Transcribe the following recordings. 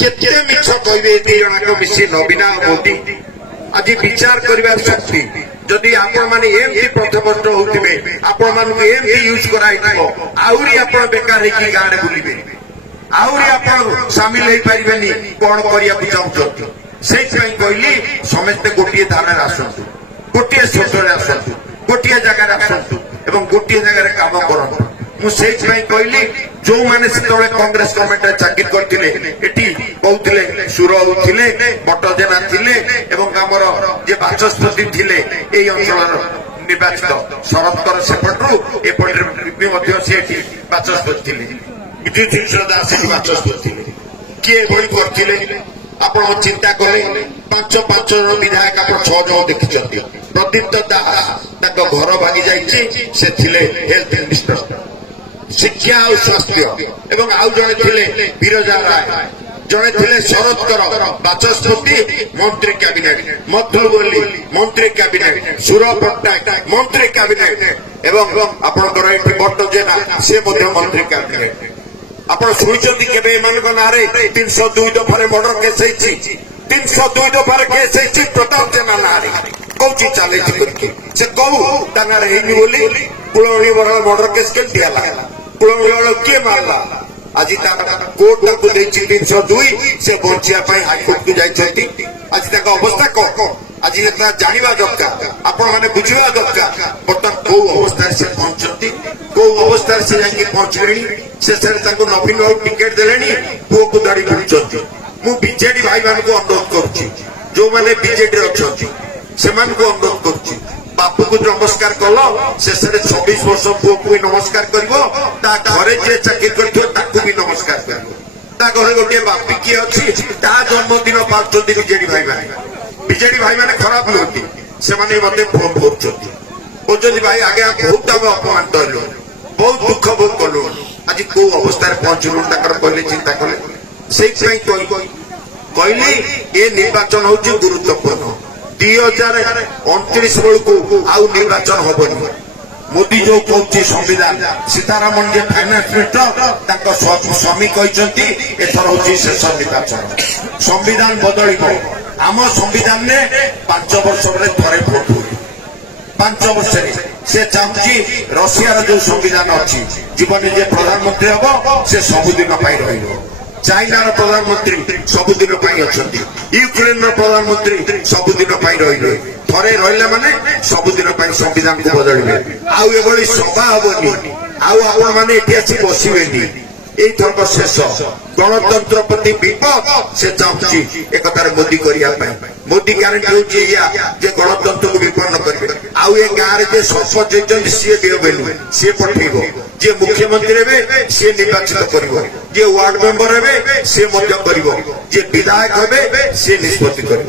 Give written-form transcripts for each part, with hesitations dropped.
केते मिछ कहबे ए दी जणक मिसी नवीना और मोदी आज विचार करिवार शक्ति जदि आपण माने एमती पथभ्रष्ट होउथिबे आपण मानकु एमती यूज कराइथो आउरी आपण बेकार हेकी गाडे बुलिबे आउरी आपण शामिल हेई परिबेनी कोन करिया बुझाउछथि सेहि पई कहली समस्त गोटिए धारा आसंतु गोटिए सोटरे आसंतु गोटिए जगह आसंतु एवं गोटिए जगह काम करंतु मु सेहि पई कहली जो माने सेतोळे कांग्रेस गवर्नमेंट चाकरी करथिले एटी कहउथिले सुर होउथिले बटजेना थिले एवं हमर जे बाचस्पति थिले एई अंचलर निर्वाचित शरदकर सेपटरू एपटरे मध्य सेठी बाचस्पति थिले विद्युत दास बाचस्पति थिले किए भଳି करथिले आपण चिंता कले पांच जन विधायक आपण 6 जन देखिछथि प्रदीप्त दास ताको घर भागी जाइछि से थिले हेल्थ मिनिस्टर शिक्षा और स्वास्थ्य एवं आउ जने थिले बिरजा राय जने थिले शरदकर बाचस्पति मंत्री कैबिनेट मधुबली मंत्री कैबिनेट सुर पट्टनायक मंत्री कैबिनेट एवं आपणकर एठी बटजेना से मध्य मंत्री कैबिनेट आपण सुनिचंती केबे एमानक नारे 302 दफारे मर्डर केस हेछि 302 दफारे केस हेछि प्रताप जेना नारे कोची चाले करके से कहू तानारे हेनी बोली कुलणी बरल मर्डर केस के दियाला कुलणी के मारला आज कोर्ट को देछि 302 से बचिया पई हाई कोर्ट को जाइछथि आज तक अवस्था को आज इतना जानिबा दरकार आपण माने बुझिबा दरकार बर्तमान को अवस्था से पहुंचती को अवस्था से जाके पहुंचलेनी से सर ताको नवीन बाबू टिकेट देलेनी पुओ को दाड़ी बुझछथि मु बीजेडी भाई मान को अनुरोध करछि जो माने बीजेडी अछथि से मान को अनुरोध करछि बापू को नमस्कार कलो से सर 26 वर्ष पुओ को नमस्कार करबो ता घरे जे चाकरी करथो ताको भी नमस्कार करबो ता घरे गोटे बापी की अछि ता जन्मदिन पाछथि बीजेडी भाई माने खराब लोती से माने मते फोन करछथि ओजदी भाई आगे बहुत हम अपमान करलो बहुत दुख भोग कलो आज को अवस्था पहुंचलु ताकर कहले चिंता कले सेहि कहले ए निर्वाचन होछि गुरुत्वपूर्ण 2029 बेलू आउ निर्वाचन हबनी मोदी जो कहछि संविधान सीतारामन जे फाइनेंस मिनिस्टर स्वामी कहते एथर होछि शेष निर्वाचन संविधान बदलिबो आम संविधान ने 5 वर्ष थे भोट हुए 5 वर्ष से चाहूँ रशिया जो संविधान अच्छी जीवन जे प्रधानमंत्री हम से सबुदिन रही चाइना प्रधानमंत्री सबुदिन अच्छा यूक्रेन प्रधानमंत्री सबुदिन रही थे रहा माने सबुदिन संविधान को बदलिए आउ एभली सभा हेनी आउ मैंने आसी बसबेनी एथरक शेष गणतंत्र प्रति विपद से चाहूँ एक मोदी करने मोदी ग्यारंटी होजे गणतंत्र को विपन्न करेंगे आउ ए गाँव में सरपंच सी देवेलु सी पठेब जे मुख्यमंत्री हे सी निर्वाचित कर वार्ड मेंबर हे सी जे विधायक हे सी निष्पत्ति कर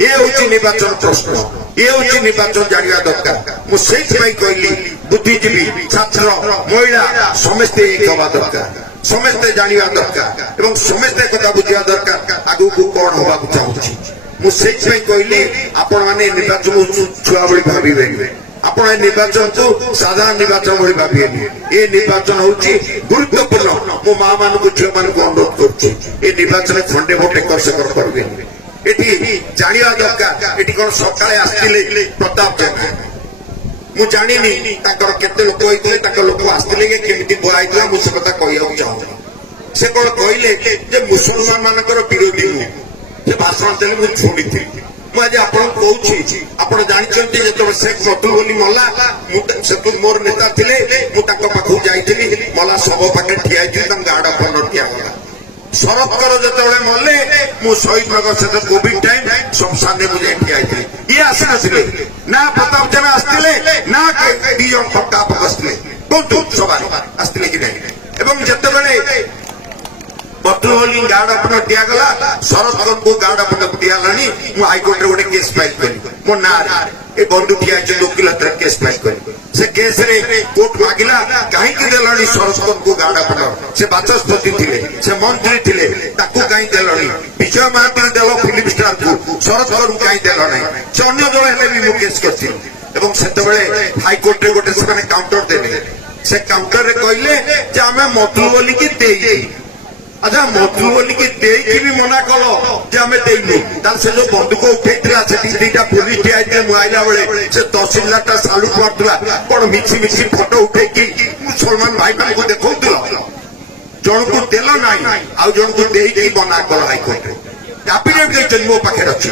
ये हूँ निर्वाचन प्रश्न ये हूँ निर्वाचन जानवा दरकार मुझे कहली बुद्धिजीवी छात्र महिला समस्ते एक हवा दरकार समस्ते जानवा दरकार एवं समस्ते कथा बुझा दरकार आगु को कौन हवा चाहूँगी मुझे कहली आपण मैंने निर्वाचन छुआ भली भावे आपण निर्वाचन को साधारण निर्वाचन भली भावे ये निर्वाचन हूँ गुरुत्वपूर्ण मो माँ मान को झील मान को अनुरोध कर निर्वाचन खंडे भोट एकर सेकर करेंगे एटी जानिया दरकार एटी कोन सकाळे आस्तिले प्रताप जेना मु जानिनी ताकर केते लोक होइतले ताकर लोक आस्तिले के केमिति बोलाइतला मु से कथा कहिया चाहू से कोन कहिले जे मुसलमान मानकर विरोधी मु से भाषण देले मु छोडिथि मु आज आपन कहूछि आपन जानिचंती जे तो शेख मटू बोली मला मु से मोर नेता थिले मु ताको पाखु जाइथिली मला सब पाखे ठिया छि तम गाडा फन ठिया होला शरदकर जो मले मु शहीद नगर से कोविड टाइम शमशान में मुझे ठिया ये आसी नथिले ना प्रताप जेना आस्तिले ना दी जन प्रताप आस्तिले बहुत सवाल आस्तिले कि नहीं एवं जते बेले बटुली गार्ड अपन दिया गला शरदकर को गार्ड अपन दिया लानी मु हाईकोर्ट रे गोटे केस फाइल करी मो ना ए बंधु ठिया जे वकील तर केस फाइल करी से केस रे कोर्ट मागिला काहे कि देलानी शरदकर को गार्ड अपन से बाचस्पति थिले से मंत्री थिले ताकू काहे देलानी विजय महापात्र देलो फिल्म स्टार को शरदकर को काहे देला नहीं से अन्य दल हेले भी मु केस करथि एवं सेते बेले हाईकोर्ट रे गोटे से काउंटर देले से काउंटर रे कहले जे हमें मधुबली की देई अच्छा मधु बोलिकी देकी भी मना कल जे आम देनु से जो बंदूक उठेला से दीटा पुलिस ठिया मुआइला बेले से तहसिलदार सालू मारला कौन मिछि मिछि फोटो उठेकी मुसलमान भाई मान को देखो जन को देल ना आउ जन को देकी मना कल हाईकोर्ट एफिडेविट मो पाखे अच्छी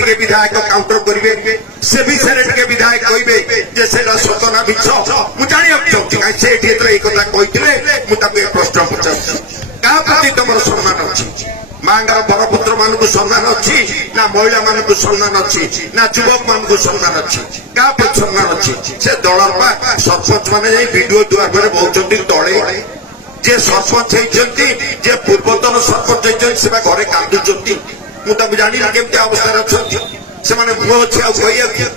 टे विधायक काउंटर करेंगे से विषय टे विधायक कहे सतना मिछ मुझे चाहिए कहीं से एक कथा कहते प्रश्न पचार क्या प्रति तुम सम्मान अच्छी मांगर बरपुत्र मान सम्मान अच्छी ना महिला मान सम्मान अच्छी ना युवक मान सम्मान अच्छी क्या प्रति सम्मान अच्छी से दलर सरपंच मैंने वीडियो द्वार बहुत तले जे सरपंच होती जे पूर्वतन सरपंच होती से घरे कांदुंट मुझे जानी केमती अवस्था अच्छा से मुह अच्छे आगे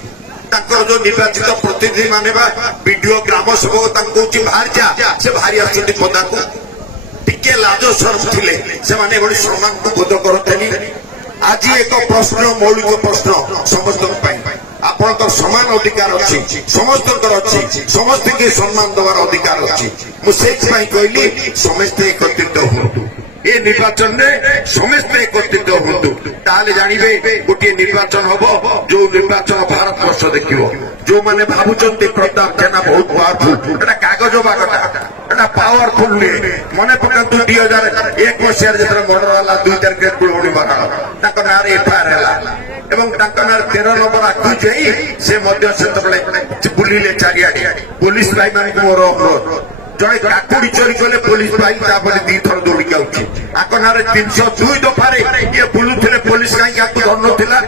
जो निर्वाचित प्रतिनिधि माने वीडियो ग्राम सेवक बाहर जा से बाहरी आसती पदा को टिके लाज सरम थे से सम्मान को बोध करते आज एक प्रश्न मौलिक प्रश्न समस्त आपन समान अधिकार अच्छी समस्त अच्छी समस्त के सम्मान देवार अधिकार अच्छी मुझे कहली समस्ते एकत्रित हूँ ये निर्वाचन में समस्ते एकत्रित हूँ जानवे गोटे निर्वाचन हम जो निर्वाचन भारत वर्ष देखो जो मैंने भावुंट प्रताप जेना बहुत पावरफुल कागज बागटा पावरफुल नुहे मन पका 2001 मसीह जो मर्डर है 2 तारिख कुलबणी मारण ना एफआईआर है एवं 13 नंबर आक्यूज से बुलिले चारिआडे पुलिस भाई मान मोर अनुरोध जड़े काकुड़ी चोरी कले पुलिस भाई दी थर दौड़ी आना 302 दफारे ये बुलूले पुलिस कहीं धरना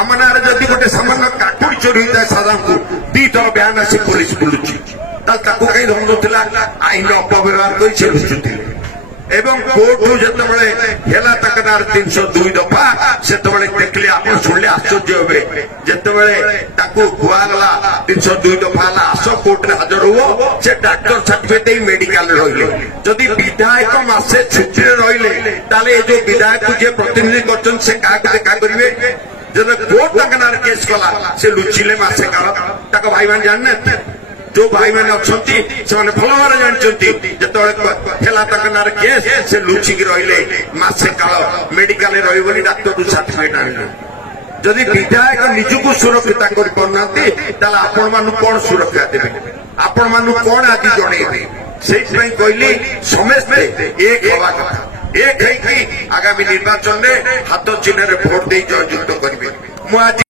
आम ना जदि गोटे सामान्य काकुड़ी चोरी होता है साधा को 2 थर बयान आसी पुलिस बुलूची कहीं धरना आईन अपव्यवहार कर लुचुले एवं कोर्ट जो 302 दफा से देखिए आप शुणिले आश्चर्य हे जो कुहला 302 दफा आस कोर्ट हाजर हुआ से डाक्टर सर्टिफिकेट मेडिकल रही जदि विधायक मासे छुट्टी रही जो विधायक जो प्रतिनिधि कर देखा करेंगे जब कोर्ट केस कला से लुचिले मासे काल भाई मान जाने जो भाई मैंने अच्छा भल भाव जानते जो केस से लुचिकी रही मसे काल मेडिकल रही डाक्तर सर्टिफिकेट आने जदि विधायक निजक सुरक्षित करना आपण मान कौन सुरक्षा देवे आपण मान कौन आज जनइबे से कहली समस्ते एक हवा कथा एक है आगामी निर्वाचन में हाथ चिन्ह भोट दे जययुक्त करेंगे।